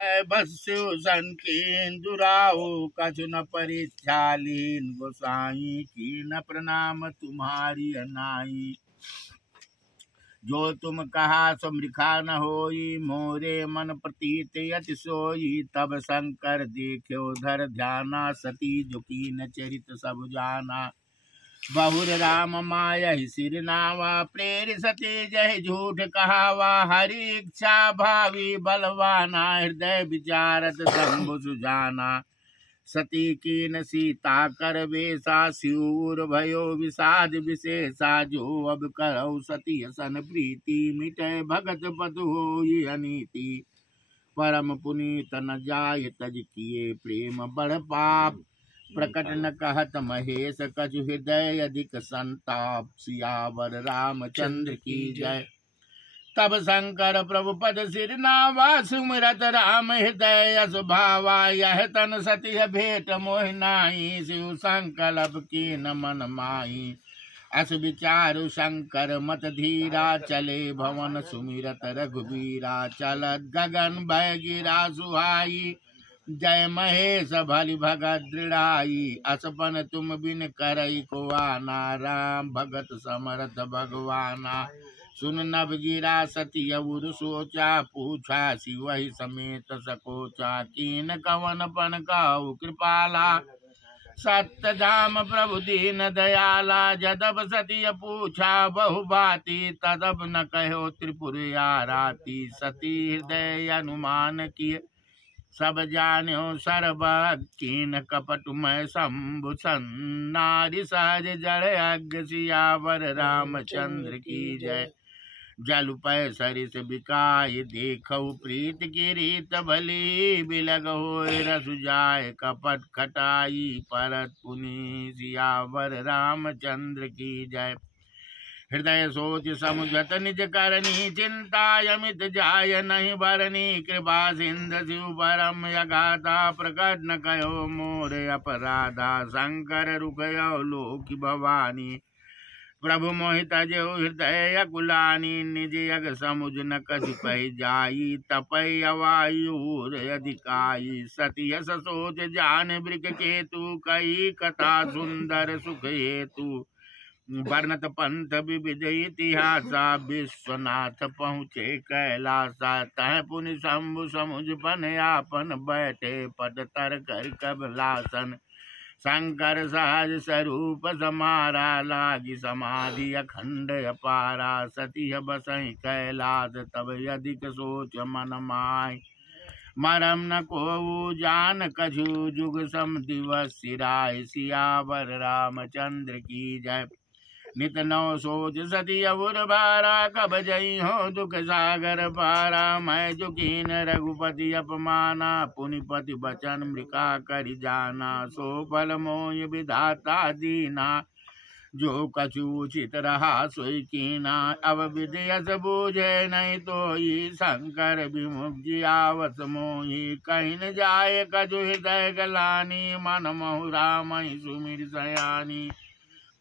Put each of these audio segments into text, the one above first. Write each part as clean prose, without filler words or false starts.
बस सन कीन दुराऊ कछु न परिच्छालीन गोसाई की न प्रणाम तुम्हारी अनाई। जो तुम कहा सो मृखा न होई मोरे मन प्रतीत यति सोई। तब शंकर देखो धर ध्याना सती झुकी न चरित सब जाना। बहुर राम माया सिर नावा प्रेर सती जय झूठ कहावा। हरि इच्छा भावी बलवाना हृदय विचारत शंभु सुजाना। सती कीन सीता कर बेसा सिऊर भयो विषाद विशेषा। जो अब करौ सती सन प्रीति मिटे भगत पद होई अनीति। परम पुनीत न जाय तज किए प्रेम बड़ पाप। प्रकट न कहत महेश कछु हृदय अधिक संताप। सियावर रामचंद्र की जय। तब शंकर प्रभु पद सिर नावा सुमिरत राम हृदय यश भावा। यह तन सती भेंट मोहि नाहि शिव संकल्प कीन मन माही। अस विचारु शंकर मत धीरा चले भवन सुमिरत रघुबीरा। चलत गगन भय गिरा सुहाई जय महेश भली भगत दृढ़ाई। असपन तुम बिन करई को आना राम भगत समर्थ भगवाना। सुन नभ गिरा सती अउर सोचा पूछा शिवहि समेत सकोचा। कीन कवन पन कहु कृपाला सत्य धाम प्रभु दीन दयाला। जदब सती पूछा बहु बाती तदब न कहो त्रिपुराराती। सती हृदय अनुमान किए सब जान्यो सर्वज्ञ। कीन कपट मैं शंभु नारी सहज जड़ अज्ञ। सियावर रामचंद्र की जय। जल पै सरिस बिकाय देखऊ प्रीत की रीत भली। बिलग होय रसु जाय कपट खटाई परत पुनि। सियावर रामचंद्र की जय। हृदय सोच समुझत निज करनी चिंता यमित जाय नहीं बरनी। कृपा सिंधु शिव परम यगाता प्रकट न कयो मोर अपराधा। शंकर रुकयो लोक भवानी प्रभु मोहित जो हृदय अकुलानी। निज यग समुझ न कछु पै जाई तपय अवायुर अधिकाई। सती यस सोच जान वृक केतु कई कथा सुंदर सुख हेतु। वर्णत पंथ विविध इतिहासा विश्वनाथ पहुँचे कैलासा। तह पुनि शंभु समुझ पन आपन बैठे पट तर कर कबलासन। शंकर सहज स्वरूप समारा लागी समाधि अखंड अपारा। सती बसहि कैलास तब अधिक सोच मन माय। मरम न को जान कछु जुग सम दिवस सिराय। सियावर रामचंद्र की जय। नित नौ सोच सती अवुर बारा कब जई हो दुख सागर पारा। मैं जुकीन रघुपति अपमाना पुनिपति बचन मृका कर जाना। सो फल मोय विधाता दीना जो कछु उचित रहा सोई कीना। अब विधि बूझे नहीं तो शंकर विमुख जियावत मोही। कहीं न जाए कछु हृदय गलानी मन महु राम सुमिर सयानी।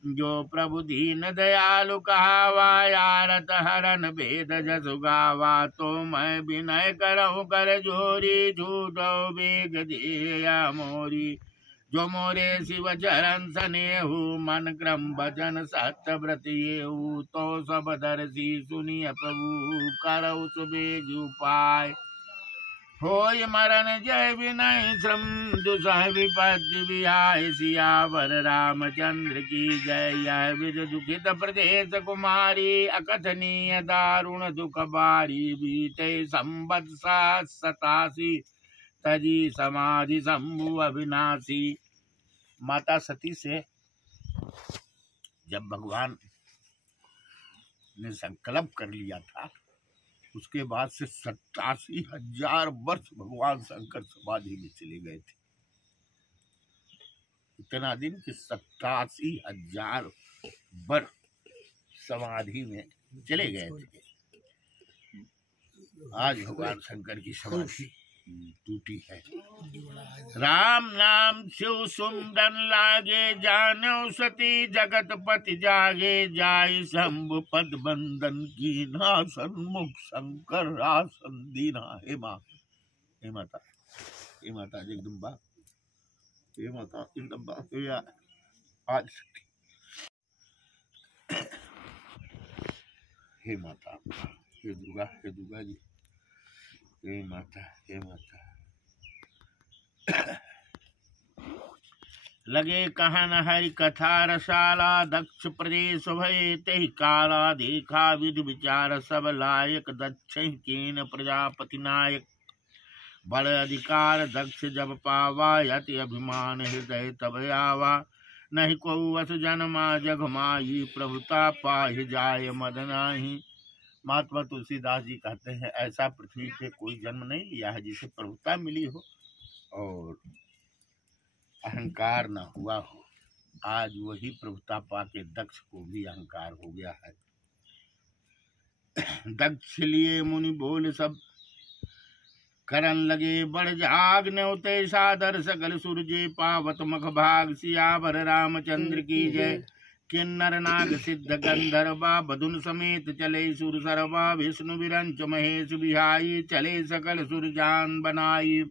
जो प्रभु दीन दयालु कहावा यारत हरन भेद जसु गावा। तो मैं विनय करहु कर जोरी झूठो बेग दिया मोरी। जो मोरे शिव चरण सनेहु मन क्रम भजन सत्य व्रत येहु। तो सब दर्शी सुनिय प्रभु करहु सुबेग उपाय। होय मरण जय विनय श्रम दुसह विपत्ति विहाय। सियावर रामचंद्र की जय। यह विद दुखित प्रदेश कुमारी अकथनीय दारुण दुख बारी। बीते संवत 87 तजी समाधि शंभु अविनाशी। माता सती से जब भगवान ने संकल्प कर लिया था उसके बाद से 87,000 वर्ष भगवान शंकर समाधि में चले गए थे। इतना दिन कि 87,000 वर्ष समाधि में चले गए थे। आज भगवान शंकर की समाधि टूटी है। राम नाम शिव सुमरन लागे जानो सती जगत पति जागे। जाय शंभु पद बंदन की ना सन्मुख शंकर आसन दीना। हे माँ हे माता, हे माता जगदम्बा, हे माता जगदम्बा, हे आज हे माता, हे दुर्गा जी, हे माता, हे माता। लगे कहन हरि कथा रसाला, दक्ष प्रदेश भय ते काला, देखा विधि विचार सब लायक, दक्ष केन प्रजापति नायक। बड़ अधिकार दक्ष जब पावा, यति अभिमान हृदय तब आवा। नहीं को वस जन्मा जग माही, प्रभुता पाहि जाय मद नाही। महात्मा तुलसीदास जी कहते हैं ऐसा पृथ्वी पे कोई जन्म नहीं लिया है जिसे प्रभुता मिली हो और अहंकार न हुआ हो। आज वही प्रभुता पाके दक्ष को भी अहंकार हो गया है। दक्ष लिए मुनि बोल सब, करन लगे बड़ जाग, न्योते सादर सकल सूरजे, पावत मख भाग। सियावर रामचंद्र की जय। किन्नर नाग सिद्ध गंधर्वा, बधुन समेत चले सुर सरवा। विष्णु विरंच महेश बिहाई, चले सकल सुर जान बनाई।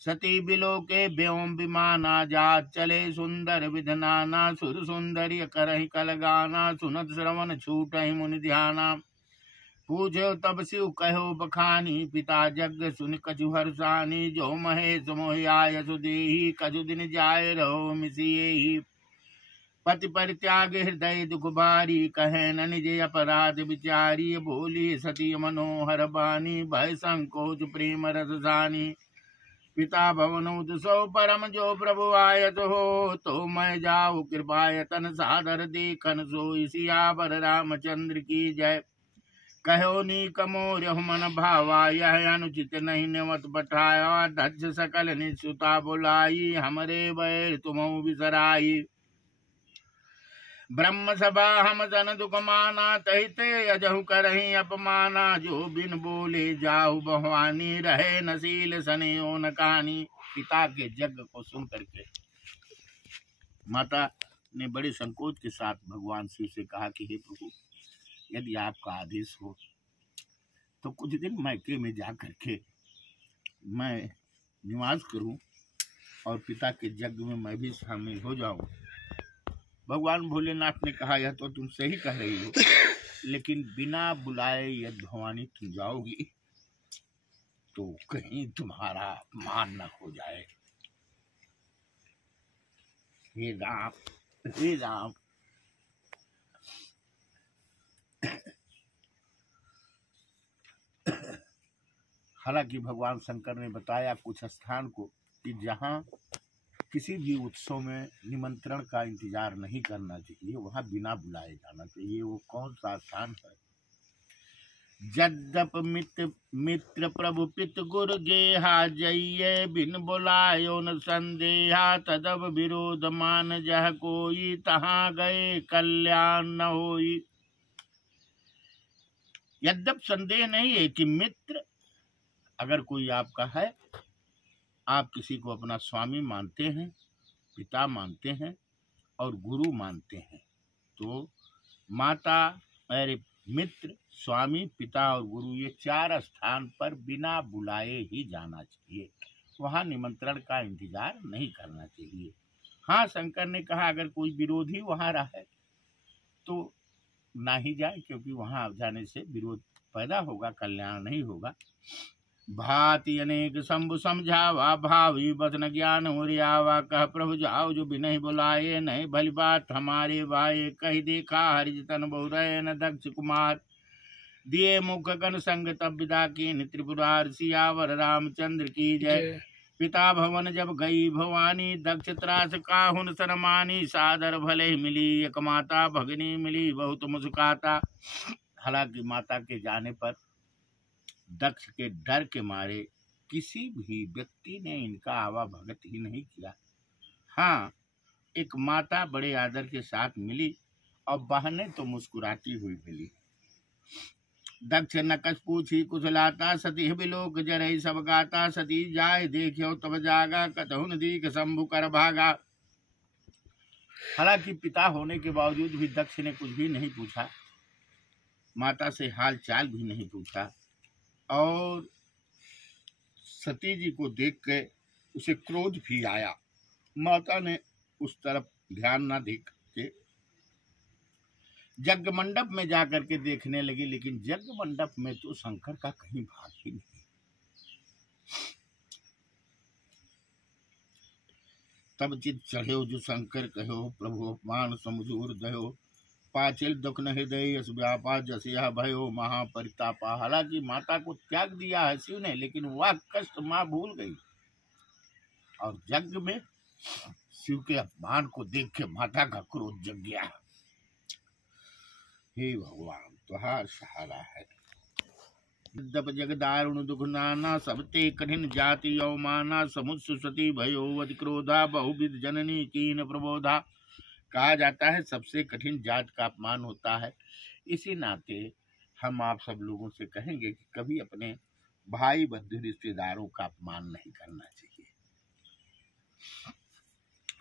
सती बिलो के व्योम विमाना, जात चले सुंदर विधनाना। सुर सुंदरी करहि कल गाना, सुनत श्रवण छूटहि मुनि ध्याना। पूछो तब शिव कहो बखानी, पिता जग सुन कछु हर्षानी। जो महेश मोहि आयसु देहि, कछु दिन जाय रहो मिसियेहि। पति परित्याग हृदय दुख भारी, कहे न निज अपराध विचारी। बोली सती मनोहर बानी, भय संकोच प्रेम रस जानी। पिता भवन सो परम जो प्रभु आयत हो, तो मैं जाऊ कृपायतन सादर देखन सोई। सियावर रामचंद्र की जय। कहो नी कमोर मन भावा, यह अनुचित नहीं नेवत बठाया। दक्ष सकल निसुता बुलाई, हमरे बैर तुमहु बिसराई। ब्रह्म सभा हम जन दुख माना, तहिते अजहु करही अपमाना। जो बिन बोले जाहु भवानी, रहे नसील सनेओ न कहानी। पिता के यज्ञ को सुन करके माता ने बड़े संकोच के साथ भगवान शिव से कहा कि हे प्रभु, यदि आपका आदेश हो तो कुछ दिन मैके में जा करके मैं निवास करूं और पिता के यज्ञ में मैं भी शामिल हो जाऊं। भगवान भोलेनाथ ने कहा यह तो तुम सही कह रही हो, लेकिन बिना बुलाए यदि भवानी तुम जाओगी तो कहीं तुम्हारा अपमान न हो जाए। हे राम, हे राम। हालांकि भगवान शंकर ने बताया कुछ स्थान को कि जहाँ किसी भी उत्सव में निमंत्रण का इंतजार नहीं करना चाहिए, वहां बिना बुलाए जाना चाहिए। वो कौन सा स्थान है? जद्यप मित्र प्रभु पित गुर गेहा, जइये बिन बुलायो न संदेहा। तदब विरोध मान जह कोई, तहाँ गए कल्याण न होई। यद्यप संदेह नहीं है कि मित्र अगर कोई आपका है, आप किसी को अपना स्वामी मानते हैं, पिता मानते हैं और गुरु मानते हैं, तो माता अरे मित्र, स्वामी, पिता और गुरु ये चार स्थान पर बिना बुलाए ही जाना चाहिए। वहाँ निमंत्रण का इंतजार नहीं करना चाहिए। हाँ, शंकर ने कहा अगर कोई विरोधी वहाँ रहे तो ना ही जाए, क्योंकि वहाँ जाने से विरोध पैदा होगा, कल्याण नहीं होगा। भांति अनेक शंभु समझावा, भावी बचन ज्ञान मुरियावा। कह प्रभु जाओ जो भी नहीं बुलाए, नहीं भली बात हमारे भाई। कही देखा हरिजतन बहुरय न दक्ष कुमार, दिए मुख गण संग तब विदा की। त्रिपुरार सियावर रामचंद्र की जय। पिता भवन जब गई भवानी, दक्ष त्रास काहुन शरमानी। सादर भले मिली एक माता, भगनी मिली बहुत मुस्काता। हालांकि माता के जाने पर दक्ष के डर के मारे किसी भी व्यक्ति ने इनका आवा भगत ही नहीं किया। हाँ, एक माता बड़े आदर के साथ मिली और बहनें तो मुस्कुराती हुई मिली। दक्ष नकस पूछी कुशलाता, सती बिलोक जरई सब गाता। सती जाय देखियो तब जागा, कतहुन दीख शंभु कर भागा। हालांकि पिता होने के बावजूद भी दक्ष ने कुछ भी नहीं पूछा, माता से हाल चाल भी नहीं पूछा और सती जी को देख के उसे क्रोध भी आया। माता ने उस तरफ ध्यान न देख के यज्ञ मंडप में जाकर के देखने लगी, लेकिन यज्ञ मंडप में तो शंकर का कहीं भाग ही नहीं। तब चित चढ़ो जो शंकर कहो, प्रभु अपमान समुझूर दयो, पाचिल दुख न हृदय यस व्यापा जस यह भयो महापरितापा। हालांकि माता को त्याग दिया है शिव ने, लेकिन वह कष्ट माँ भूल गई और यज्ञ में शिव के अपमान को देख के माता का क्रोध जग गया। हे भगवान तुहार सहारा है। दब जग दारुण दुख नाना, सबते कठिन जाति यौमाना, समुत्सु सती भयो वध क्रोधा, बहुविध जननी कीन प्रबोधा। कहा जाता है सबसे कठिन जात का अपमान होता है। इसी नाते हम आप सब लोगों से कहेंगे कि कभी अपने भाई बंधु रिश्तेदारों का अपमान नहीं करना चाहिए।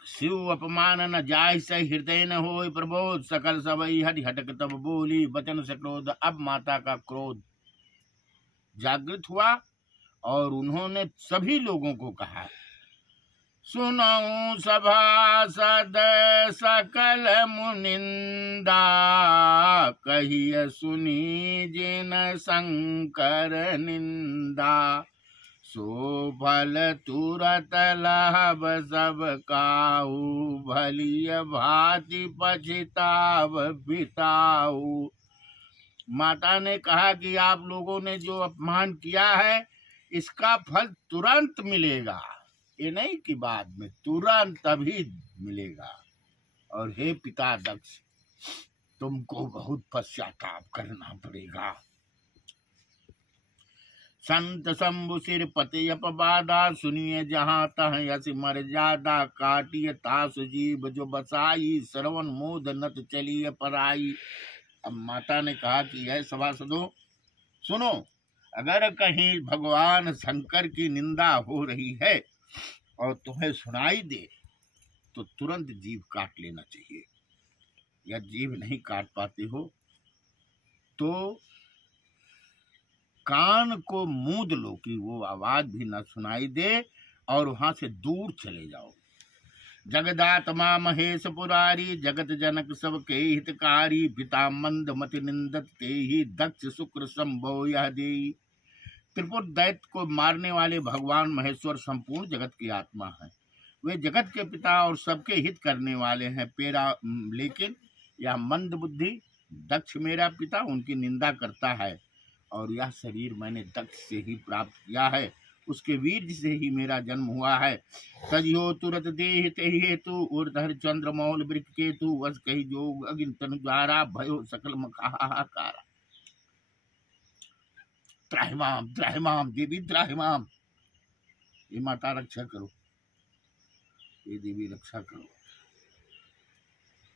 शिव अपमान न जाय से हृदय न होय प्रबोध, सकल सबई हट हटक तब बोली वचन से क्रोध। अब माता का क्रोध जागृत हुआ और उन्होंने सभी लोगों को कहा, सुनऊं सभासद सकल मुनिंदा, कहिय सुनी जिन शंकर निंदा, सो फल तुरत लाभ सब काहू, भलिय भांति पछताव बिताऊ। माता ने कहा कि आप लोगों ने जो अपमान किया है इसका फल तुरंत मिलेगा, ये नहीं कि बाद में, तुरंत अभी मिलेगा। और हे पिता दक्ष, तुमको बहुत पश्चाताप करना पड़ेगा। संत शंभु सिर पति अपबादा, सुनिए जहाँ तह यस मर्यादा, काटिय तास जीव जो बसाई, श्रवण मोद नत चलिए पराई। अब माता ने कहा कि यह सभासदों सुनो, अगर कहीं भगवान शंकर की निंदा हो रही है और तुम्हें सुनाई दे तो तुरंत जीभ काट लेना चाहिए। या जीभ नहीं काट पाते हो तो कान को मूंद लो कि वो आवाज भी न सुनाई दे और वहां से दूर चले जाओ। जगदात्मा महेश पुरारी, जगत जनक सब के हितकारी, पिता मंद मति निंदत ते ही, दक्ष शुक्र संभव यह देई। त्रिपुर दैत्य को मारने वाले भगवान महेश्वर संपूर्ण जगत की आत्मा है। वे जगत के पिता और सबके हित करने वाले हैं। लेकिन यह मंद बुद्धि दक्ष मेरा पिता उनकी निंदा करता है, और यह शरीर मैंने दक्ष से ही प्राप्त किया है, उसके वीर से ही मेरा जन्म हुआ है। तजियो तुरत देह ते हेतु, उर्धर चंद्र मौल वृक्ष केतु, वस कही जोग अग्नि तनु द्वारा, भयो सकल मकाहाकारा। त्राहिमाम त्राहिमाम देवी त्राहिमाम। ये माता रक्षा करो, ये देवी रक्षा करो,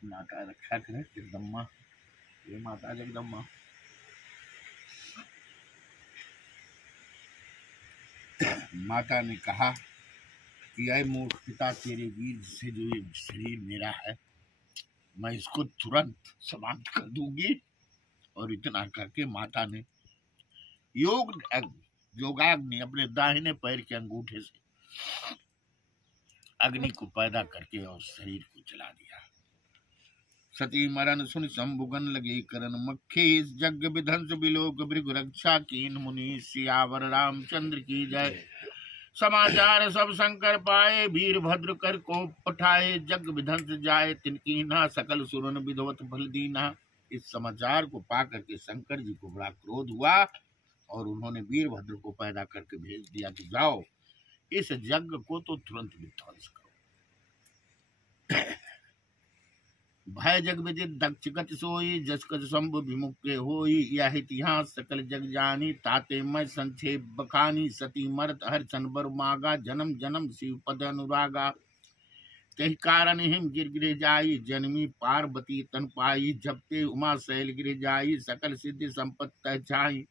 माता रक्षा करे जगदम्मा, ये माता जगदम्मा। माता ने कहा कि अय मूर्ख पिता, तेरे वीर से जो ये शरीर मेरा है मैं इसको तुरंत समाप्त कर दूंगी। और इतना करके माता ने योगाग्नि अपने दाहिने पैर के अंगूठे से अग्नि को पैदा करके और शरीर को जला दिया। सती मरण सुन शंभुगन लगे करन मक्खे, इस जग विध्वंस बिलोक भृगु रक्षा कीन, मुनि सियावर रामचंद्र की जय। समाचार सब शंकर पाए, वीरभद्र कर को पठाए, जग विध्वंस जाए तिनकी ना, सकल सुरन विधवत फल दीना। इस समाचार को पा करके शंकर जी को बड़ा क्रोध हुआ और उन्होंने वीरभद्र को पैदा करके भेज दिया कि जाओ इस यज्ञ को तो तुरंत विध्वंस करो। भय जग विदित दक्ष गति सोई, जस कछ शंभु विमुख होई, यह इतिहास सकल जग जानी, ताते मैं संक्षेप बखानी। सती मरत हर बर मागा, जन्म जन्म शिव पद अनुरागा। तहि कारण हिम गिर गिर जाई, जन्मी पार्वती तन पाई, जपते उमा शैल गिर जाई, सकल सिद्धि संपत्ति छाई।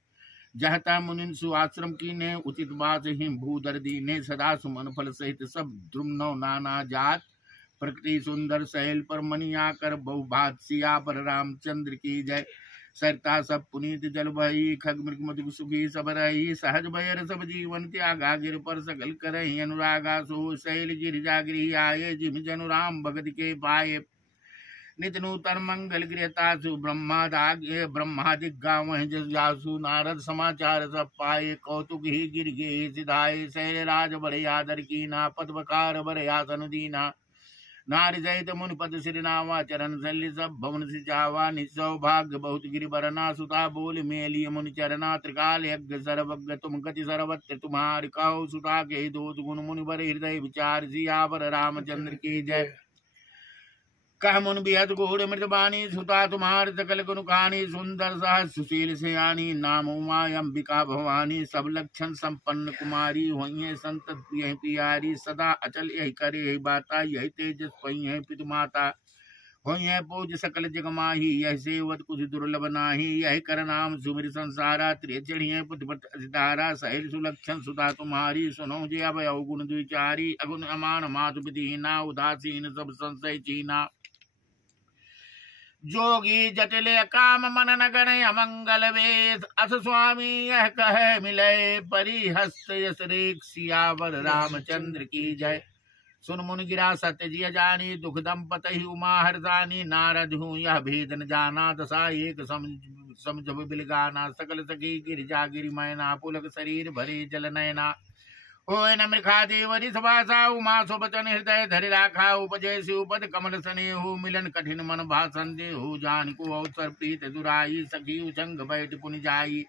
जहता मुनिन सुआश्रम की ने, उचित बात हिम भूधर दीने, सदा सुमन फल सहित सब द्रुम्नो नाना जात। प्रकृति सुंदर शैल पर मनी आकर, बहुभात सिया पर रामचंद्र की जय। सरता सब पुनीत जल भई, खग मृग मधु सुखी सब रही, सहज भयर सब जीवन त्यागा, गिर पर सकल करहि अनुरागा, सो शैल गिरिजा गृह आये, जिम जनु राम भगत के पाए। नित नूतन मंगल गृहतासु, ब्रह्मादिक गाँव जस जासु, नारद समाचार सब पाए, कौतुक ही गिर गे सिधाए, शैल राज बड़े आदर कीना, पद बकार बड़े आसन दीना, नारी सहित मुनिपद सिरनावा, चरण शल्य सब भवन सिचावा, निसौभाग्य बहुत गिरिवरना, सुता बोल मेलिय मुनि चरना, त्रिकाल यज्ञ सर्वज्ञ तुम गति सर्वत्र तुम्हारी, कहो सुता के दोष गुण मुनि बर हृदय विचार, सियावर रामचंद्र की जय। कह मुन बिहत घोड़ मृतबानी, सुता तुम्हार सकल गुण कहानी, सुंदर सहज सुशील सयानी, नाम उमा अंबिका भवानी, सब लक्षण संपन्न कुमारी, होइए संतत यही प्यारी, सदा अचल यही करे यही बाता, यही तेजस पई है पितु माता, होइए पूज सकल जग माही, यही सेवत कुछ दुर्लभ नाही, यही कर नाम सुमिर संसारा, त्रिय चढ़िए पुतपत सितारा, सहेल सुलक्षण सुता तुम्हारी, सुनो जे अब अवगुण द्विचारी, अगुण अमान मातु विदीना, उदासीन सब संशय चीना, जोगी जटिल काम मन नगर अमंगल वेद, अस स्वामी यह कहे मिले, परिहस्त यस रेख सियावर रामचंद्र की जय। सुन मुन गिरा सत्य जिय जानी, दुख दंपत ही उमा हरदानी, नारद हूँ यह भेद न जाना, दशा एक समझ बिलगाना, सकल सखी गिरिजा गिरि मैना, पुलक शरीर भरे जल नयना, होय न मृखा देवरी सभासा, उमा सुबचन हृदय धरि राखा, उपजय शिवपद कमल स्नेहु, मिलन कठिन मन भाषण देहु, जान को अवसर प्रीत दुराई, सखी संग बैठ पुनि जाई,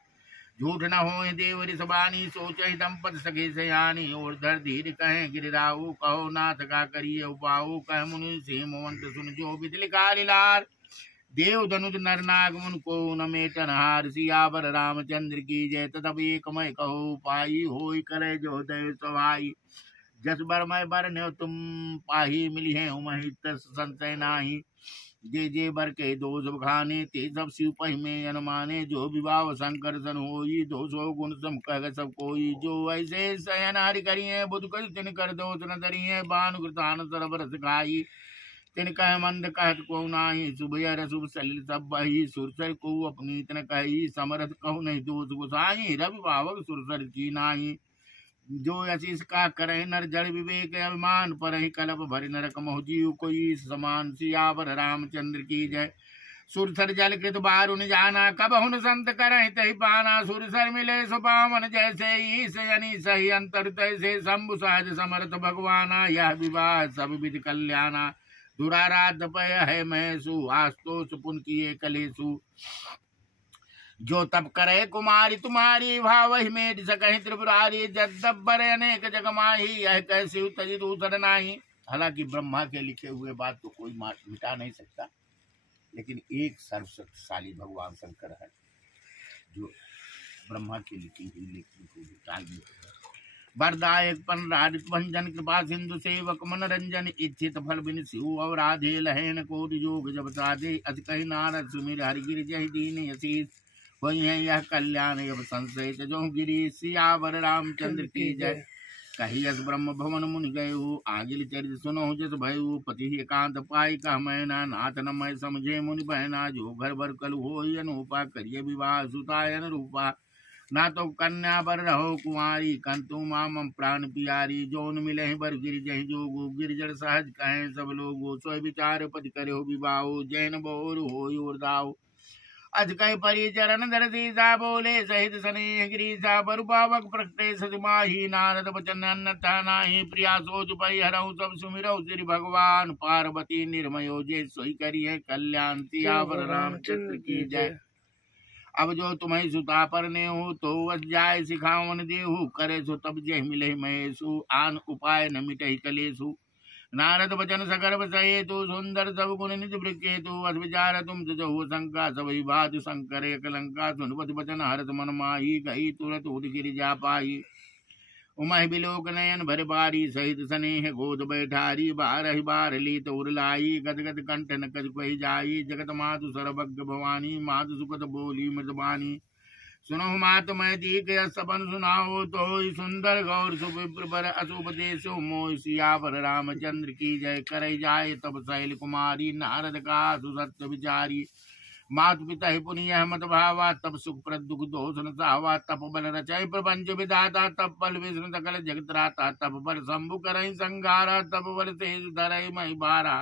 झूठ न होय देवरी सबानी, सोचहि दंपत सखे सयानी, और धर धीर कहें गिरिराहु, कहो नाथ का करिए उपाहु, कह मुनि से मोहंत सुन जो विध लिखा लीलार, देव धनुज नर नाग मुन को न मेटन हार, सियावर रामचंद्र की जय। तब एक मय कहो पाई, होई करे जो दय सवाई, जस बर मय बर न्यो तुम पाही, मिली है उमहि तस संशय नाही, जे बर के दोष बखाने, ते सब शिव पहि में अनुमाने, जो विवाह शंकर सन होई, दोषो गुण सम कह सब कोई, जो ऐसे शयन हरि करिए, बुध कछ तिन कर दोष न धरिए, बानु कृतान सरबर सिखाई, तिन कह मंद कहत को नाही, सुबह शुभ सलिल सब बही, सुरसर को अपनी तन कही, समरथ कहु नहीं दोष गुसाई, रवि भावक सुरसर की नाही, जो आशीष का करे नर जड़ विवेक, अभिमान पर ही कलप भरि नरक मोह, जीव कोई समान, सियावर रामचंद्र की जय। सुरसर जल कृत बारुन जाना, कब हुन संत करहि तहि पाना, सुरसर मिले सुपावन जैसे, ईस यनि सही अंतर तैसे, शंभु सहज समर्थ भगवाना, यह विवाह सब विधि कल्याणा, दुराराध पय है महसु, आस्तोष पुन किए कलेसु, जो तब करे कुमारी तुम्हारी, भाव ही मेट सकहि त्रिपुरारी, जगदब्बर अनेक जग माही, यह कैसे तजि दूसर नाही। हालांकि ब्रह्मा के लिखे हुए बात तो कोई मिटा नहीं सकता, लेकिन एक सर्वशक्तिशाली भगवान शंकर है जो ब्रह्मा की लिखी हुई लेखन को टाल देता है। वरदायक पन राधित भंजन, कृपा सिंधु सेवक मनोरंजन, इच्छित फल बिन शिव अवराधे, लहेन कोटि जोग जब साधे, अस कहि नारद सुमिर हरिगिरि जय दीन यसीस, वही है यह कल्याण अब संशय, जो गिरी सियावर रामचंद्र की जय। कही यस ब्रह्म भवन मुनि गयु, आगिल चरित सुनो जस भयु, पति एकांत पाई कह मैना, नाथ न मैं समझे मुनि बहना, जो घर भर कल हो अनुपा, करिय विवाह सुतायन रूपा, ना तो कन्या बर रहो कुंवारी, कंतु माम प्राण पियारी, जोन मिले बर गिर जहि जोगो, गिरजड़ सहज कहें सब लोगो, सोय विचार पति करे विवाहो, जैन बोर हो दाओ, अज कह परि चरण धर सीसा, बोले सहित स्नेह गिरीसा, बरु पावक प्रगटे सजमाही, नारद वचन अन्यथा नाही, प्रिया सोच परि हरऊ सब सुमिरऊ, श्री भगवान पार्वती निर्मयो, जे सोई करिए कल्याण, सियावर रामचंद्र की जय। अब जो तुम्हें सुता पर ने हो, तो वस जाय सिखावन देहु, करे सो तब जय मिले महेशु, आन उपाय न मिटे कलेसु, नारद वचन सकर्व सहे तो, सुंदर सब गुण निज वृके तो, अस विचार तुम जो शंका, सभी बात शंकर कलंका, सुनपत वचन हरत मन माही, गई तुरत उठ गिर जा पाई, उमह बिलोक नयन भर बारी, सहित स्नेह गोद बैठारी, बारह बार ली तोर लाई, गदगद कंठ न कज कही जाई, जगत मातु सर्वज्ञ भवानी, मातु सुखद बोली मृतबानी, सुनो मात मैं दीक सबन सुनाओ, तो सुंदर गौर सुपर असुपदेशो मोह, सियावर रामचंद्र की जय। करे जाए तब शैल कुमारी, नारद का सुसत्य विचारी, मातु पिता ही पुण्य मत भावा तब सुख प्रद दुख दोष न सावा तप बल रचय प्रपंच विधाता तब बल विष्णु सकल जगत राता तब बल शंभु करहि संगारा तब बल तेज धरहि महि बारा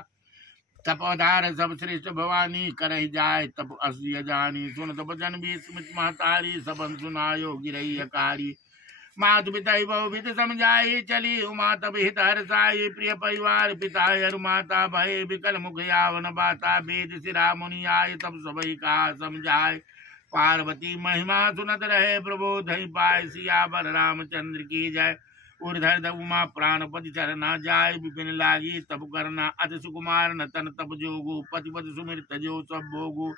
तपोधार सब श्रेष्ठ भवानी करहि जाय तप असिय जानी सुन तप जन भी स्मित महतारी सबन सुनायो गिरहि अकारी मातु पिता बहु विध समझाई चली उमा तब हित हर्षाई प्रिय परिवार पिता हर माता भय विकल मुख यावन बाता वेद सिरा मुनि आय तब सबई कहा समझाए पार्वती महिमा सुनत रहे प्रबोधि पाय सियावर रामचंद्र की जय उर्धर उमा प्राणपति चरना जाय विपिन लागी तब करना अति सुकुमार न तन तप जोगु पतिपति सुमिर जो सब भोगु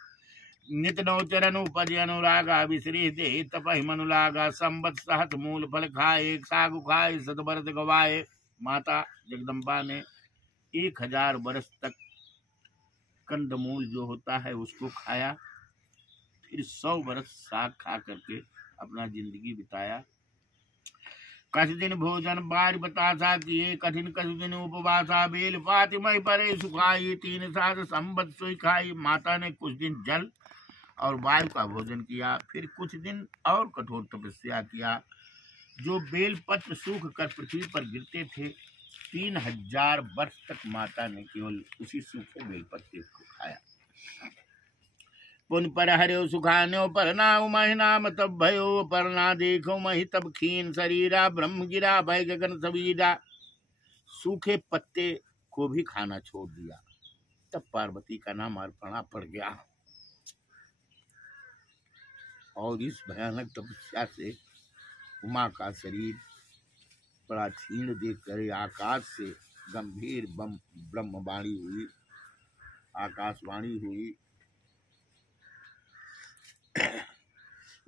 नित नौ चरण उपज अनुरागा विश्री दे तपहि मनु लागा संबत सहत मूल फल खाए सागु खाए सत बरस गवाए। माता जगदम्बा ने 1000 वर्ष तक कंदमूल जो होता है उसको खाया, फिर 100 वर्ष साग खा करके अपना जिंदगी बिताया। कछ दिन भोजन बार बतासा किए कठिन कछ दिन उपवासा बेल पाति मई परे सुखाई 3 साल संबत सोई खाई। माता ने कुछ दिन जल और वायु का भोजन किया, फिर कुछ दिन और कठोर तपस्या किया। जो बेल पत्र सूख कर पृथ्वी पर गिरते थे 3000 वर्ष तक माता ने केवल उसी सूखे बेल पत्ते को खाया। पुन पर हरियो सुखान्यो पर नाम महि नाम तब भयो पर ना देखो महि तब खीन शरीरा ब्रह्म गिरा भय गगन सबीरा। सूखे पत्ते को भी खाना छोड़ दिया। तब पार्वती का नाम अर्पणा पड़ गया और इस भयानक तपस्या से उमा का शरीर बड़ा क्षीण देख कर आकाश से गंभीर ब्रह्मवाणी हुई, आकाशवाणी हुई।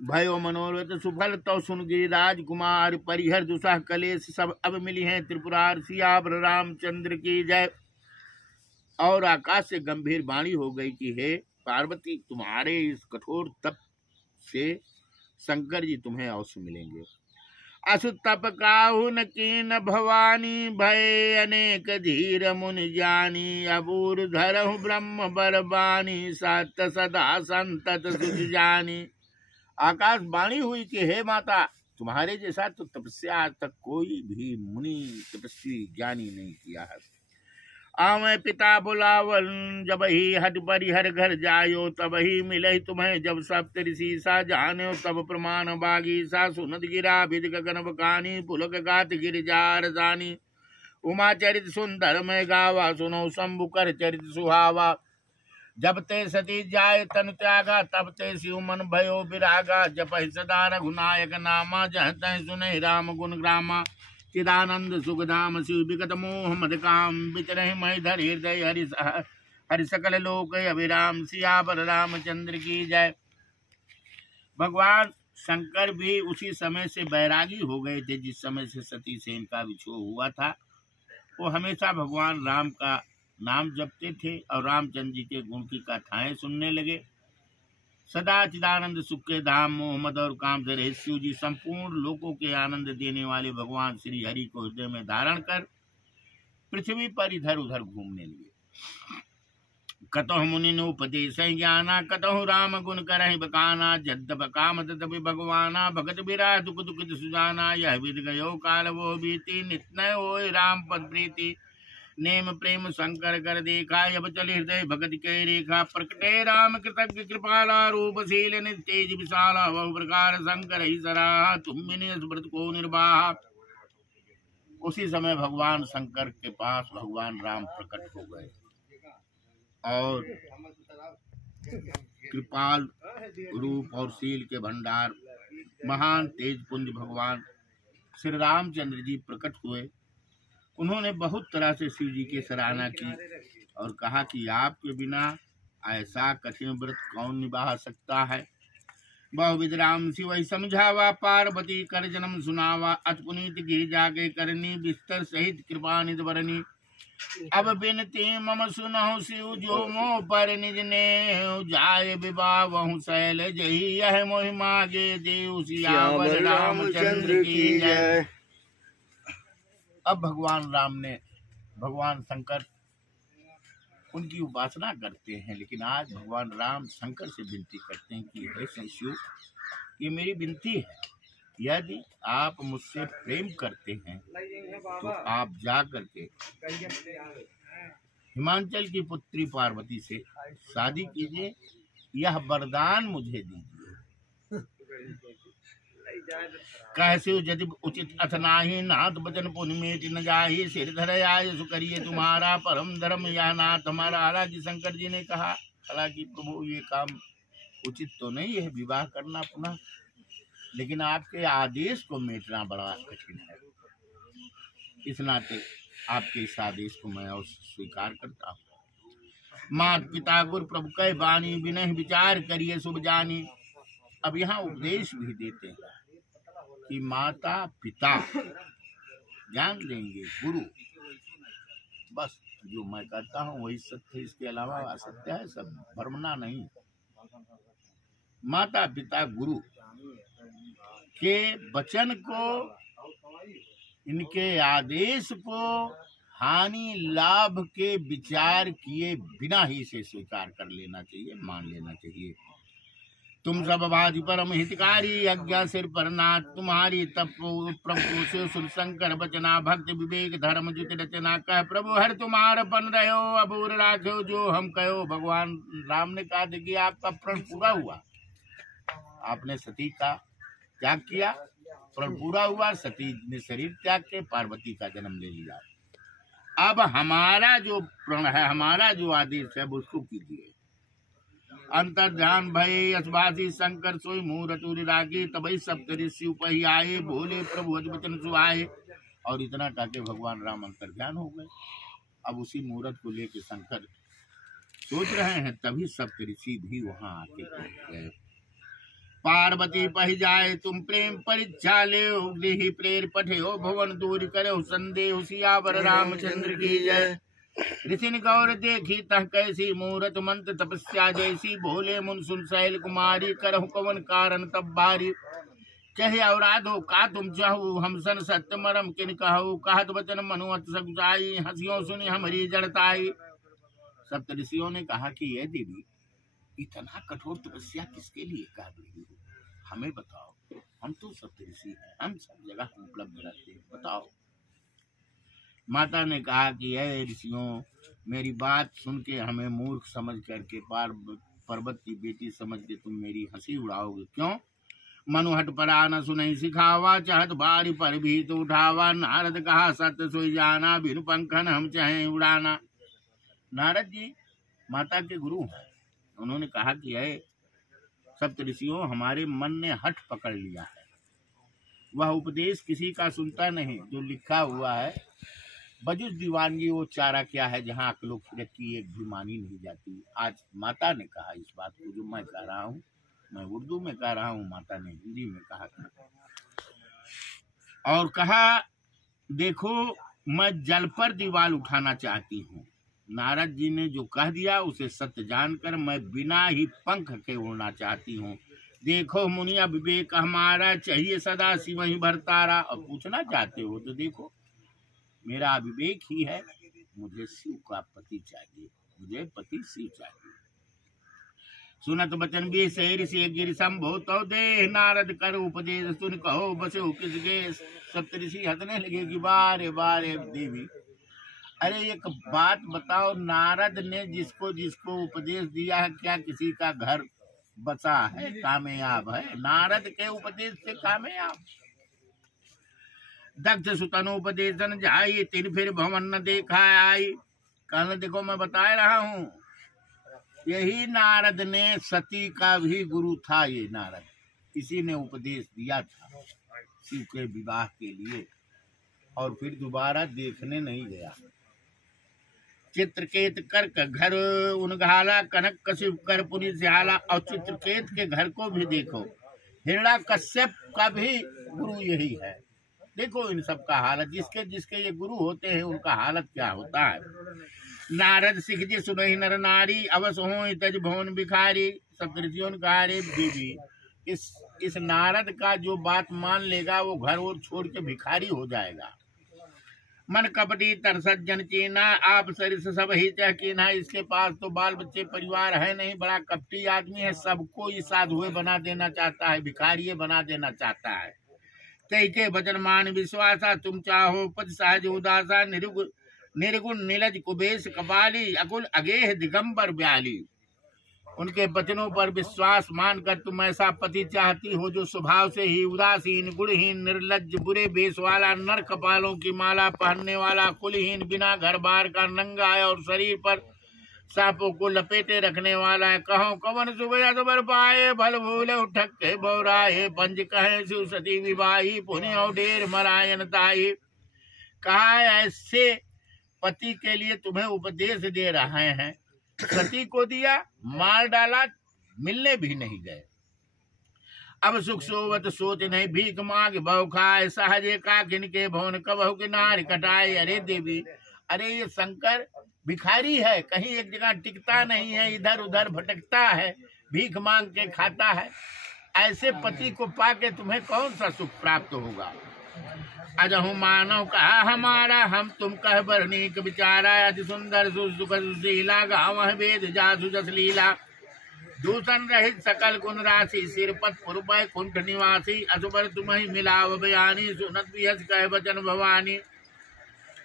भयो मनोरथ सुफल तो सुन गिरिराज कुमार परिहर दुसह कलेश सब अब मिली हैं त्रिपुरार सियावर रामचंद्र की जय। और आकाश से गंभीर वाणी हो गई कि हे पार्वती तुम्हारे इस कठोर तप से शंकर जी तुम्हें अवश्य मिलेंगे। असु तप काहु न कीन भवानी भय अनेक धीर मुनि जानी अबूर धरहु ब्रह्म बरबानी सत सदा संतत सुख जानी। आकाश वाणी हुई कि हे माता तुम्हारे जैसा तो तपस्या आज तक कोई भी मुनि तपस्वी ज्ञानी नहीं किया है। आवे पिता बुलावन जब ही हट परिहर घर जायो तब ही मिले तुम्हें जब सप्त ऋषि सा जानो तब प्रमाण बागी सा सुनत गिरा विद गगन बकानी पुलक गात गिरजार जानी। उमा चरित सुंदर में गावा सुनो शंभु कर चरित सुहावा। जब ते सती जाय तन त्यागा तब ते शिव मन भयो विरागा। जप सदा रघुनायक नामा जह तह सुने राम गुण ग्रामा। चिदानंद सुखधाम शिव विगत मोह मद काम विचरहि मई धर हृदय हरि सकल लोक अभिराम सियावर रामचंद्र की जय। भगवान शंकर भी उसी समय से बैरागी हो गए थे जिस समय से सती से इनका विछोह हुआ था। वो हमेशा भगवान राम का नाम जपते थे और रामचंद्र जी के गुण की कथाएं सुनने लगे। सदा चिदानंद सुख के धाम मोहम्मद और काम से रहे शिव जी संपूर्ण लोकों के आनंद देने वाले भगवान श्री हरि को हृदय में धारण कर पृथ्वी पर इधर उधर घूमने लगे। कतहु मुनि उपदेश ज्ञाना कतहु राम गुण करहि बकाना। जद्दप काम तदपि भगवाना भगत बिरा दुख दुखित सुजाना। यह विद गयो काल वो बीती नित नय होय राम पद प्रीति। नेम प्रेम शंकर कर देखा अब चल हृदय भगत के रेखा। प्रकटे राम कृतज्ञ कृपाला रूपशील निज तेज विशाला। बहु प्रकार शंकर ही सराहा तुम बिन व्रत को निर्वाहा। उसी समय भगवान शंकर के पास भगवान राम प्रकट हो गए और कृपाल रूप और शील के भंडार महान तेज पुंज भगवान श्री रामचंद्र जी प्रकट हुए। उन्होंने बहुत तरह से शिव जी की सराहना की और कहा कि आपके बिना ऐसा कठिन व्रत कौन निभा सकता है। बहुविध राम शिव समझावा पार्वती कर जन्म सुनावा। अत पुनीत गिर जाके करनी बिस्तर सहित कृपा निध बरनी। अब बिनती मम सुनहु शिव जो मोह पर निज ने जाय विवाह वहु शैल जही यह मोहि मागे देव सियावर रामचंद्र की जय। अब भगवान राम ने भगवान शंकर उनकी उपासना करते हैं। लेकिन आज भगवान राम शंकर से विनती करते हैं कि हे शिशु, ये मेरी विनती है, यदि आप मुझसे प्रेम करते हैं तो आप जा करके हिमाचल की पुत्री पार्वती से शादी कीजिए, यह वरदान मुझे दीजिए। कैसे यदि उचित अथनाही नाथ बचन पुण्यमेति न जाही, सिर धर आय सुकरिए तुम्हारा परम धर्म या नाथ हमारा। हालांकि शंकर जी ने कहा, हालांकि प्रभु ये काम उचित तो नहीं है विवाह करना पुनः, लेकिन आपके आदेश को मेटना बड़ा कठिन है। इस नाते आपके इस आदेश को मैं और स्वीकार करता हूँ। माता पिता गुरु प्रभु कह बानी, विनय विचार करिए शुभ जानी। अब यहाँ उपदेश भी देते हैं कि माता पिता जान लेंगे, गुरु बस जो मैं करता हूँ वही सत्य है, इसके अलावा असत्य है सब, भ्रमना नहीं। माता पिता गुरु के वचन को, इनके आदेश को हानि लाभ के विचार किए बिना ही से स्वीकार कर लेना चाहिए, मान लेना चाहिए। तुम सब भाजी परम हितकारी, अज्ञा सिर पर नाथ तुम्हारी, तप प्रभु से सुन शंकर बचना, भक्त विवेक धर्म जित रचना। कह प्रभु हर तुम्हार पन रहो, अबूर राखो जो हम कहो। भगवान राम ने कहा कि आपका प्रण पूरा हुआ, आपने सती का त्याग किया, प्रण पूरा हुआ, सती ने शरीर त्याग के पार्वती का जन्म ले लिया। अब हमारा जो प्रण है, हमारा जो आदेश है उसको कीजिए। अंतर ध्यान भय असवासी शंकर सोई मुहूर्त रागे, तबई सप्त ऋषि उपहि आए, बोले प्रभु वचन सुहाए। और इतना कहके भगवान राम अंतर ध्यान हो गए। अब उसी मुहूर्त को लेके शंकर सोच रहे हैं, तभी सप्त ऋषि भी वहां आके पहुंच गए। पार्वती पहि जाए तुम प्रेम परीक्षा ले, देहि प्रेर पठे हो भवन दूर करे संदेह, सियावर रामचंद्र की जय। ऋषि गौर देखी तह कैसी मूरत, मंत्र तपस्या जैसी, भोले मुन सुन शैल कुमारी, करहु कवन कारण तब बारी। कहे अवराधो का तुम चाहू, हम सन सत्य मरम किन कहू, कहत वचन मनुअत सकुचाई, हंसियों सुनी हमारी जड़ताई। सप्त ऋषियों ने कहा कि ये देवी इतना कठोर तपस्या किसके लिए कर रही हो, हमें बताओ, हम तो सप्त ऋषि हैं, हम सब जगह उपलब्ध रहते हैं, बताओ। माता ने कहा कि ये ऋषियों, मेरी बात सुन के हमें मूर्ख समझ करके पर्वत की बेटी समझ के तुम मेरी हंसी उड़ाओगे क्यों? मनुहट परा न सुनई सिखावा, चाहत बारी पर भी तो उठावा। नारद कहा सत्य सोई जाना, बिनु पंखन हम चाहे उड़ाना। नारद जी माता के गुरु हैं, उन्होंने कहा कि है सप्त ऋषियों, हमारे मन ने हठ पकड़ लिया है, वह उपदेश किसी का सुनता नहीं, जो लिखा हुआ है बजुज दीवानगी वो चारा क्या है, जहाँ अकलो फिरत की एक भी मानी नहीं जाती। आज माता ने कहा इस बात को, जो मैं कह रहा हूँ, मैं उर्दू में कह रहा हूँ, माता ने हिंदी में कहा था। और कहा देखो मैं जल पर दीवार उठाना चाहती हूँ। नारद जी ने जो कह दिया उसे सत्य जानकर मैं बिना ही पंख के उड़ना चाहती हूँ। देखो मुनिया विवेक हमारा, चाहिए सदा शिव ही भरतारा। और पूछना चाहते हो तो देखो मेरा विवेक ही है, मुझे शिव का पति चाहिए, मुझे पति शिव चाहिए। सुनत बचन भी शहर से गिर संभो तो दे, नारद कर उपदेश सुन कहो बसे किसके। सप्तऋषि हंसने लगे कि बारे बारे देवी, अरे एक बात बताओ, नारद ने जिसको जिसको उपदेश दिया है क्या किसी का घर बचा है, कामयाब है? नारद के उपदेश से कामयाब। दक्ष सुतनोपदेशन जाई, तीन फिर भवन न देखा आई। कहने देखो मैं बता रहा हूँ, यही नारद ने, सती का भी गुरु था ये नारद, इसी ने उपदेश दिया था शिव के विवाह के लिए, और फिर दोबारा देखने नहीं गया। चित्रकेत कर घर उनघाला, कनक कश्यप कर पुरी स्याला। और चित्रकेत के घर को भी देखो, हिरण्यकश्यप का भी गुरु यही है। देखो इन सब का हालत, जिसके जिसके ये गुरु होते हैं उनका हालत क्या होता है। नारद सिख जी सुनहि नर नारी, अवस हो तज भवन भिखारी। सप्तऋषियों ने कहा रे देवी, इस नारद का जो बात मान लेगा वो घर और छोड़ के भिखारी हो जाएगा। मन कपटी तरसत जन चीना, आप सरिस सब ही तह कीना। इसके पास तो बाल बच्चे परिवार है नहीं, बड़ा कपटी आदमी है, सबको ही साधुए बना देना चाहता है, भिखारिये बना देना चाहता है। तय के वचन मान विश्वासा, तुम चाहो पद सहज उदासा। निर्गुण नीलज कुबेश कपाली, अकुल अगेह दिगंबर ब्याली। उनके वचनों पर विश्वास मानकर तुम ऐसा पति चाहती हो जो स्वभाव से ही उदासीन, गुणहीन, निर्लज्ज, बुरे बेश वाला, नर कपालों की माला पहनने वाला, कुलहीन, बिना घर बार का, नंगा है और शरीर पर सांपों को लपेटे रखने वाला है। कहो कवन सुबह अजबर पाए, भल भूले उठक के बौराए। पंज कहे शिव सती विवाही, पुण्य और ढेर मरायन ताई। कहा ऐसे पति के लिए तुम्हें उपदेश दे रहे हैं। सती को दिया, मार डाला, मिलने भी नहीं गए। अब सुख सोवत सोच नहीं, भीख मांग बहु खाए। सहजे का किनके भवन कबहु किनार कटाए। अरे देवी, अरे ये शंकर भिखारी है, कहीं एक जगह टिकता नहीं है, इधर उधर भटकता है, भीख मांग के खाता है। ऐसे पति को पाके तुम्हें कौन सा सुख प्राप्त होगा। अजहु मानव कहा हमारा, हम तुम कह बरनीक विचारा। अति सुंदर सुसुख सुशीला, गाँव वेद जासु जस लीला। दूषण रहित सकल गुण राशि, सिरपत पुरपय कुंठ निवासी। असुबर तुम्हि मिलाव बयानी, सुनत बिहस कह वचन भवानी।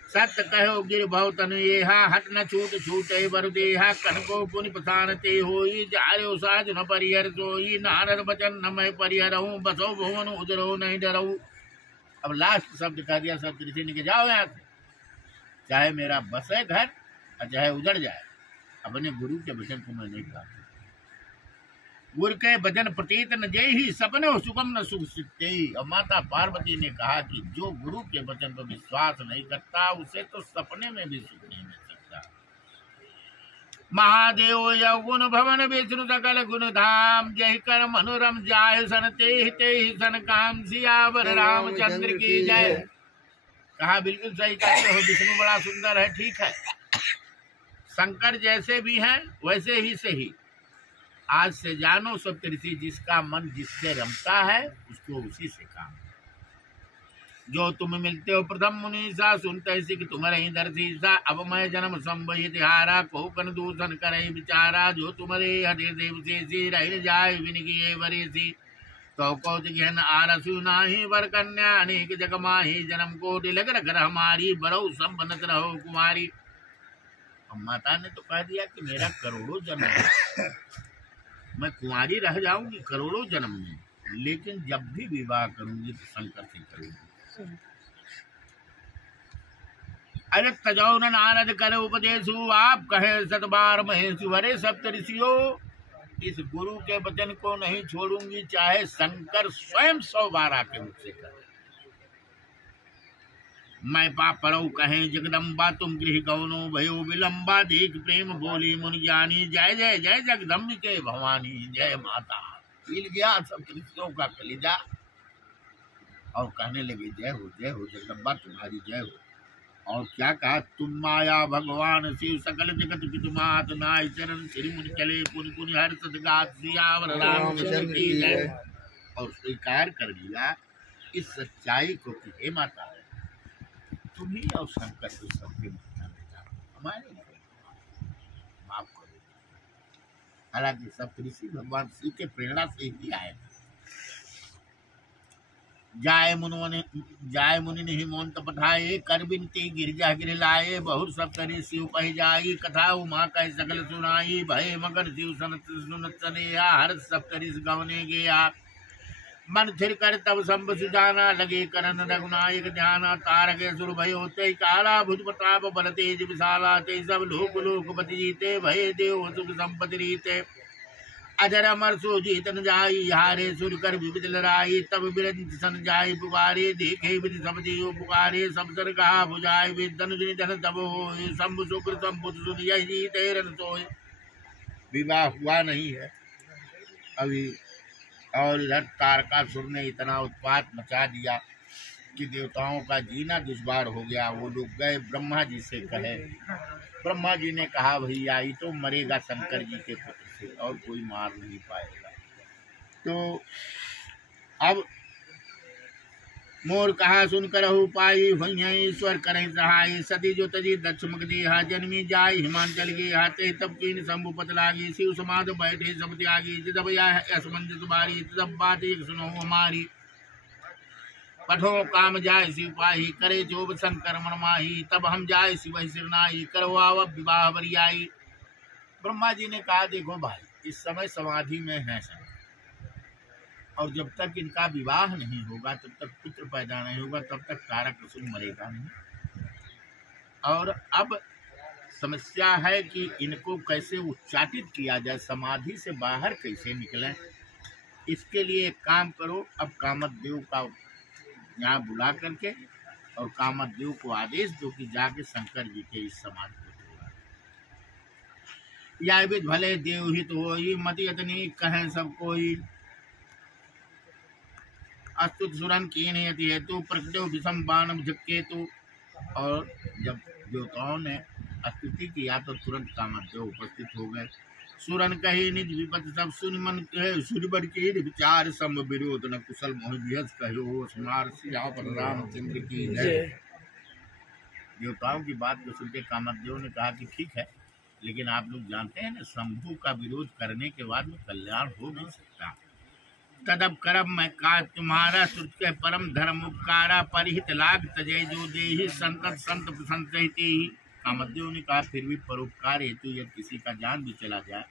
सत्य कहो गिर भव तनु येहा, हट न छूट छूटे बर देहा। कनको पुनि पसानते होई, जारो साज न परिहर सोई। नारद वचन न मैं परिहरऊँ, बसो भुवन उजरो नहीं डरऊँ। अब लास्ट शब्द कह दिया, सब ऋषि ने जाओ यहाँ से, चाहे मेरा बसे घर और चाहे उजड़ जाए, अपने गुरु के वचन को मैं नहीं कहता। गुरु के वचन प्रतीत न जय ही, सपने सुगम न सुख सिद्धि। और माता पार्वती ने कहा कि जो गुरु के वचन पर विश्वास नहीं करता, उसे तो सपने में भी सुख नहीं मिल सकता। महादेव यौगुण भवन विष्णु सकल गुण धाम, जय कर मनोरम जाय सन ते सन काम। सियावर रामचंद्र की जय। कहा बिल्कुल सही कहते हो, विष्णु बड़ा सुंदर है, ठीक है, शंकर जैसे भी हैं वैसे ही सही। आज से जानो सब ऋषि, जिसका मन जिससे रमता है उसको उसी से काम। जो तुम मिलते हो प्रथम मुनीसा, सुनते सिख तुम्हारे दर्शीसा। अब मैं जन्म संभहित हारा, कोकन दूषण करे विचारा। जो तुम्हारे हटे देव से रह जाए विनगिए वरेसी। तो कौत गहन आरसु नाही, वर कन्या अनेक जग माही। जन्म कोटि लग रख हमारी, बरऊ सब बनत रहो कुमारी। अब माता ने तो कह दिया कि मेरा करोड़ों जन्म है, मैं कुंवारी रह जाऊंगी करोड़ों जन्म में, लेकिन जब भी विवाह करूंगी तो शंकर से करूंगी। अरे तजौ न नारद करे उपदेशु, आप कहे सतबार महेशु। अरे सप्तऋषियों, इस गुरु के वचन को नहीं छोड़ूंगी, चाहे शंकर स्वयं 100 बार आके मुझसे कहे। मैं पापड़ऊ कहे जगदम्बा, तुम गृह गौनो भयो विलंबा। देख प्रेम बोली मुनि ज्ञानी, जय जय जय जगदम्बिके भवानी। जय माता। हिल गया सप्तऋषियों का कलिजा और कहने लगे जय हो जगदम्बा, तुम्हारी जय हो। और क्या कहा, तुम माया भगवान शिव, सकल जगत पितुमात। नाय चरण श्री मुनि चले, पुनि पुनि हर सदगात। सियावर रामचंद्र की जय। और स्वीकार कर लिया इस सच्चाई को कि हे माता, तुम ही और शंकर को सबके हमारे माफ करो। हालांकि सब ऋषि भगवान शिव के प्रेरणा से ही आए थे। जाय मुनि ने हिमंत पठाए, कर बिनती गिरजा गिर लाए। बहुत सब करे शिव पह जाई, कथा उमा कह सकल सुनाई। भय मगर शिव सुनत सनेया, हर सब करिस गवने गया। मन थिर कर तब शंभ सुजाना, लगे करन रघुनायक ध्याना। तारके सुर भय होते, काला भुज प्रताप बल तेज विशाला। ते सब लोक लोकपति जीते, भय देव सुख संपत्ति रीते। अजर अमर सो जीत न जाई, हारे सुर कर विविध लड़ाई। तब बिरंज सन जाय पुकारे, देखे विधि सब जीव पुकारे। सब सर कहा भुजाय विद धनुष निधन तब होय। शंभु शुक्र संपुत सुध यही जीते रन सोय। विवाह हुआ नहीं है अभी, और इधर तारकासुर ने इतना उत्पात मचा दिया कि देवताओं का जीना दुश्वार हो गया। वो लोग गए ब्रह्मा जी से कहे। ब्रह्मा जी ने कहा भैया ये तो मरेगा शंकर जी के पुत्र से, और कोई मार नहीं पाएगा। तो अब मोर कहा सुन करहु पाई हुई ईश्वर करें सहाय सती जो तजी दक्ष मुख देहा जन्मी जाय हिमांचल गे हाथे तब कीन शंभु पत लागी शिव समाध बैठे सब त्यागी जिदब असमंजस बारी तब बात एक सुनो हमारी पठो काम जाय शिव पाही करे जोब शंकर मन माही तब हम जाय शिव सिरनाई करवाव विवाह बरियाई। ब्रह्मा जी ने कहा देखो भाई इस समय समाधि में है शंकर और जब तक इनका विवाह नहीं होगा तब तक पुत्र पैदा नहीं होगा तब तक तारक रसूल मरेगा नहीं। और अब समस्या है कि इनको कैसे उच्चाटित किया जाए समाधि से बाहर कैसे निकले। इसके लिए एक काम करो अब कामदेव का यहाँ बुला करके और कामदेव को आदेश दो कि जाके शंकर जी के इस समाधि को तोड़ा। या विध भले देव हित होई मति अतनी कहें सब कोई अस्तुत सुरन कीन यति हेतु प्रकटो विषम बाण झकेतु। और जब देवताओं ने स्तुति किया तो तुरंत कामदेव उपस्थित हो गए। सुरन कही निज विपत सब सुन मन सुरबर के विचार सम विरोध न कुशल मोह विहस कहो स्मार सियापत रामचंद्र की जय। देवताओं की बात को सुनते कामदेव ने कहा कि ठीक है लेकिन आप लोग जानते हैं ना शंभु का विरोध करने के बाद में कल्याण हो नहीं सकता। तदब करब मैं का तुम्हारा श्रुत के परम धर्म उपकारा परिहित लाग तजय जो देहि संतत संत प्रसन्न ही। कामदेव ने कहा फिर भी परोपकार हेतु यदि किसी का जान भी चला जाए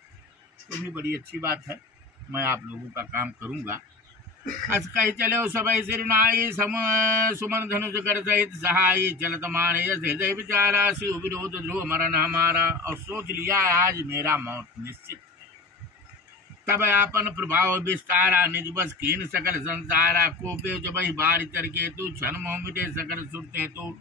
तो भी बड़ी अच्छी बात है मैं आप लोगों का काम करूंगा। अस कही चले सब सिरनाई सम सुमन धनुष कर सहित सहाय चलत मारे हृदय विचारा शिव विरोध ध्रुव मरण हमारा। और सोच लिया आज मेरा मौत निश्चित। तब आपन प्रभाव विस्तारा निज बस कीन सकल संसारा कोपे जब बार चर के तू क्षण मोह मिटे सकल सुरते तू।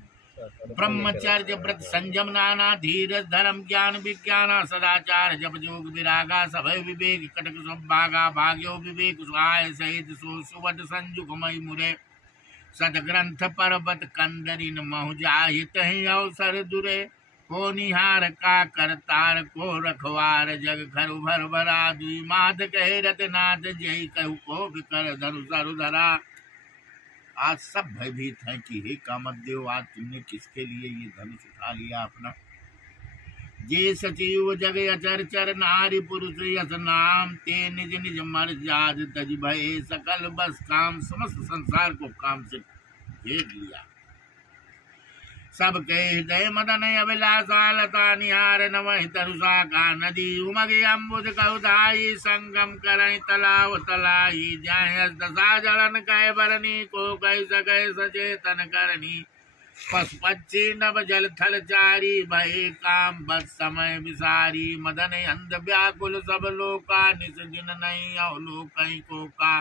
ब्रह्मचर्य व्रत संयम नाना धीर धर्म ज्ञान विज्ञान सदाचार जब जोग विरागा सभय विवेक कटक सब भागा भाग्यो विवेक सुहाय सहित सो सुवट संजुग मई मुरे सदग्रंथ पर्वत कंदरिन महु जाहित अवसर दुरे को निहार का करतार को रखवार जग घर भर भरा दुई माध कहे रतनाथ जय कहु को विकर धनु सरुधरा। आज सब भयभीत हैं कि हे कामदेव आज तुमने किसके लिए ये धनुष उठा लिया अपना। जे सचिव जग अचर चर नारी पुरुष यस नाम ते निज निज मर जाज तज भय सकल बस काम समस्त संसार को काम से घेर लिया। सबके हृदय मदन अभिलाषा लता निहार नवहि तरुषा का नदी उमगे अम्बुज कहुधाई संगम करई तलाव तलाई जाय दशा जलन कह बरनी को कह सके सचेतन करनी पशु पक्षी नव जल थल चारी भय काम बस समय विसारी मदन अंध व्याकुल सब लोका निस दिन नहीं अवलोक को का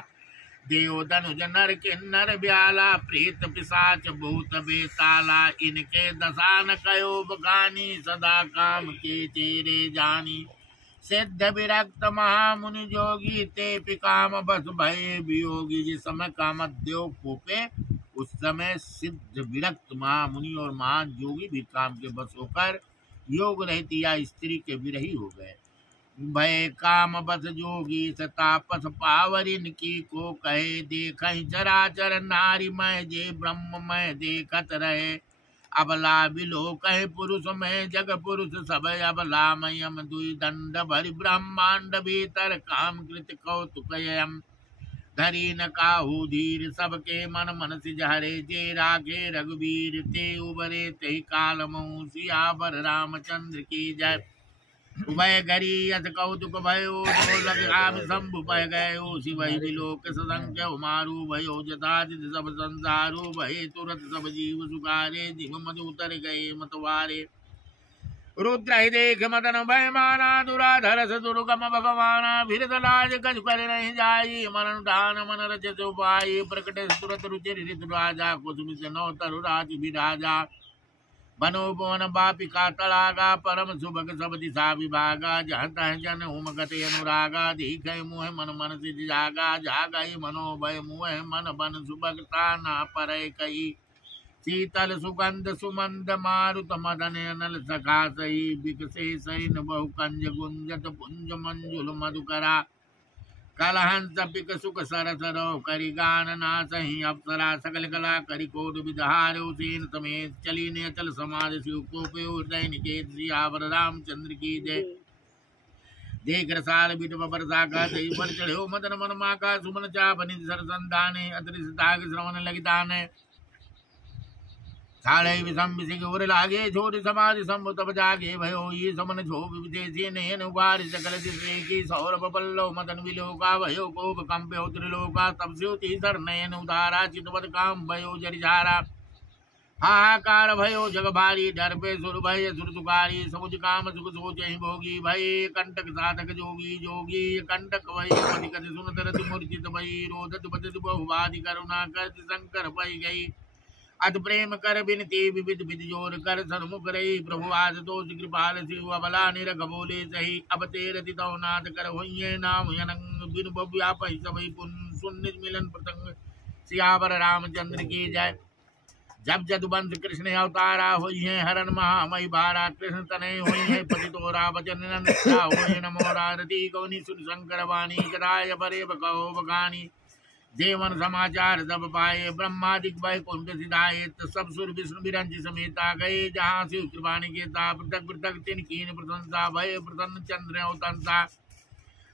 देव धनुज नर किन्नर ब्याला प्रेत पिशाच भूत बेताला इनके दशान कयो बगानी सदा काम के तेरे जानी। सिद्ध विरक्त महामुनि जोगी ते पिकाम बस भय वियोगी। जिस समय कामदेव कोपे उस समय सिद्ध विरक्त महामुनि और महान जोगी भी काम के बस होकर योग रहती या स्त्री के विरही हो गए। भय काम बस जोगी सतापस पावरिन की को कहे देख चराचर नारी मैं जे ब्रह्म मैं देखत रहे। अबला बिलो कहे पुरुष में जग पुरुष सब अबला मयम दुई दंड भरि ब्रह्मांड भीतर काम कृत कौतुकयम धरी न काहू धीर सबके मन मन सिजहरे जे रागे रघुवीर ते उबरे ते काल महु सियावर रामचंद्र की जय। उभय घरी यथ कौतुक भयो लग आम शंभु पह गयो शिवहि विलोक ससंख्य मारू भयो जताजित सब संसारू भय तुरत सब जीव सुखारे जिम मधु उतर गए मतवारे। रुद्र ही देख मदन भय माना दुराधर से दुर्गम भगवाना फिर लाज गज कर नहीं जाई मन दान मन रच उपाय प्रकट तुरत रुचिर ऋतु राजा कुसुम से नौ तरु राज विराजा। बनो बोन बापिका तड़ागा परम सुभग सब दिशा विभागा जह तह जन उमगत अनुरागा दीख मुह मन मन सिज जागा जागई मनो भय मुह मन बन सुभगता ना पर कई शीतल सुगंध सुमंद मारुत मदन अनल सखा सही बिकसे सैन बहु कंज गुंजत पुंज मंजुल मधुकरा कलहंस पिक सुख सरस रो करि गान नासहि अप्सरा सकल कला करि कोट विदहारो सेन समेत चली ने अचल समाज शिव को हृदय निकेत सियावर रामचंद्र की जय। देख रसाल बिट बरसा का दही पर चढ़ो मदन मन मा का सुमन चाप निधि सर संधाने अतरिताग श्रवण लगिताने साढ़े विषम विषिक उर लागे छोड़ समाज संभ तब जागे भयो ये समन छो विदेशी नयन उगार सकल दिशे की सौरभ पल्लव मदन विलोका भयो कोप कंप्यो त्रिलोका तब स्योति सर नयन उदारा चितवत काम भयो जरिझारा हाहाकार भयो जग भारी डर पे सुर भय सुर तुकारी समुझ काम सुख सोच भोगी भय कंटक साधक जोगी जोगी कंटक भय कति सुन तरत मूर्छित भई रोदत बदत बहुवादि करुणा कर शंकर भई गई अत प्रेम कर बिनती विविध विधि जोर कर सन्मुख रही प्रभु आज दोष कृपाल शिव अबला निरख बोले सही अब तेर तितौ नाथ कर होइए नाम यनंग बिन व्याप सबई पुन सुन मिलन प्रसंग सियावर रामचंद्र की जय। जब जदुवंश कृष्ण अवतारा हुई है हरण महामय भारा कृष्ण तनय हुई है पतितोरा वचन हुए नमो रति कौनि सुन शंकर वाणी गदाय परे बको बगानी देवन समाचार सब पाए ब्रह्मादिक वैकुंठ सिधाए सब सुर विष्णु विरंज समेता गए जहाँ शिव कृपाणी के ता पृथक पृथक तिन कीन प्रशंसा भय प्रसन्न चंद्र अवतंसा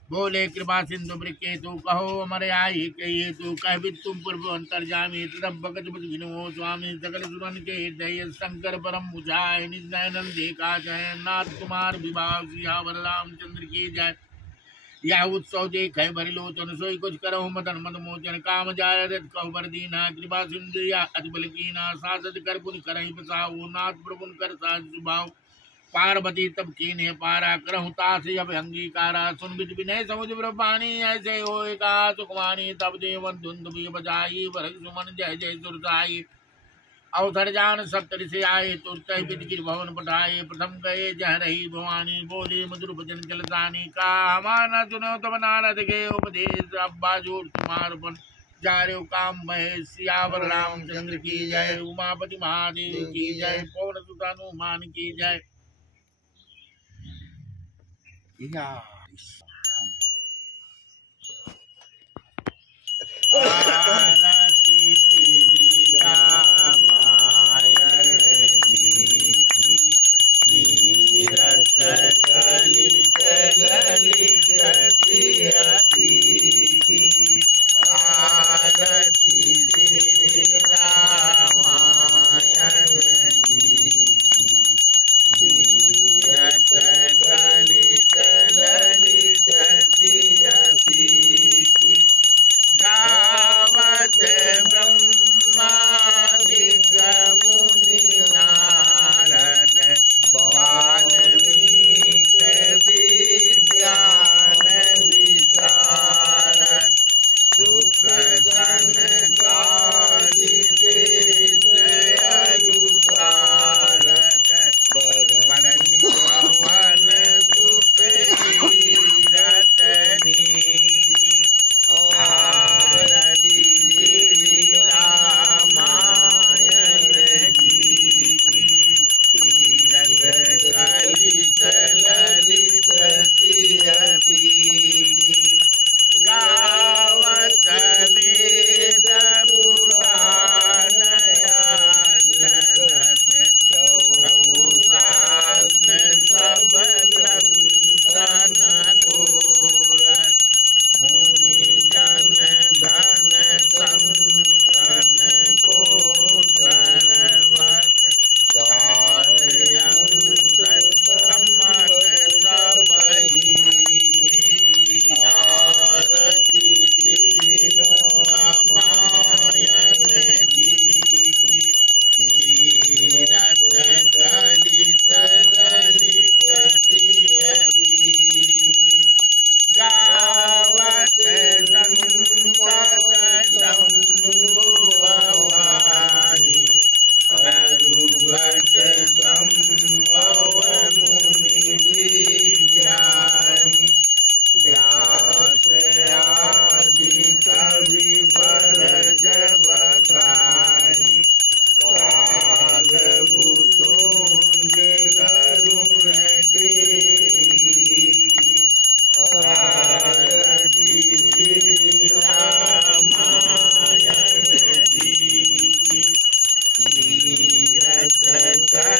बोले कृपा सिंधु वृके तू कहो अमर आई कहिए तू कह तुम पूर्व अंतर्जामी तब भगत विष्णु स्वामी सकल सुरन के हृदय शंकर परम बुझाए निज नयन देखा जय नाथ कुमार विभाग सियावर रामचंद्र की जय। यह उत्सव देख भरी लोचन सोई कुछ करो मदन मद मोचन काम जाय रथ कहो बर दीना कृपा सिंधु या अतिबल कीना सासद कर पुन करहि बसाऊ नाथ प्रभुन कर साज सुभाव पार्वती तब कीने पारा करहु तास अब अंगीकारा सुन बिद विनय समुद्र पानी ऐसे होए का सुखवानी तब देवन धुंध भी बजाई भरत सुमन जय जय सुरसाई अवसर जान सप्तरि से आए तुरत विद गिर भवन पठाए प्रथम गए जह रही भवानी बोले मधुर भजन चलतानी का हमारा सुनो तब नारद के उपदेश अब्बा जोड़ तुम्हार बन जा रे काम महेश सियावर रामचंद्र की जय। उमापति महादेव की जय। पवन सुत हनुमान की जय। आरती श्री रामायण जी की तीरथ गलित गलित तीरथी की आरती श्री रामायण जी की तीरथ गलित ललित तीरथी की गावत ब्रह्मादि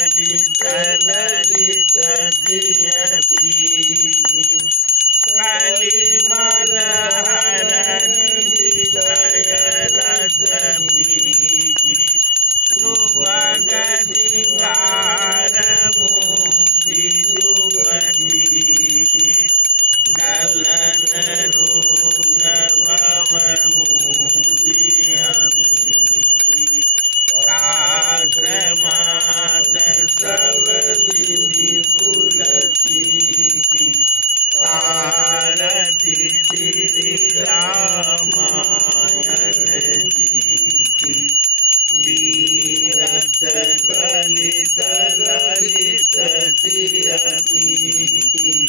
ललित ललित श्रियपी कलिमल हरनि हृदय रस पी सुभग सिंगार मुक्ति जुगती गलन रोग भव मोदियपी कास मात सब विधि तुलसी आरती श्री रामायण जी की तीरथ कलित ललित श्रियपी की।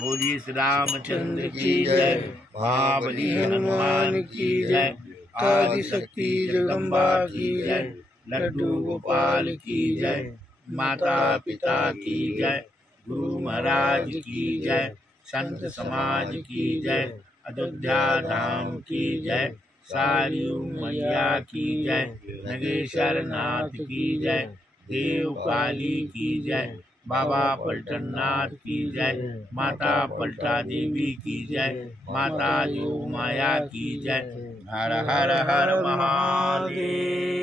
बोलिए श्री रामचंद्र की जय, महाबली हनुमान की जय, आदि शक्ति जगदम्बा की जय, लड्डू गोपाल की जय, माता पिता की जय, गुरु महाराज की जय, संत समाज की जय, अयोध्या धाम की जय, सारियू मैया की जय, नगेश्वर नाथ की जय, देव काली की जय, बाबा पलटन नाथ की जय, माता पलटा देवी की जय, माता जो माया की जय। हर हर हर महादेव।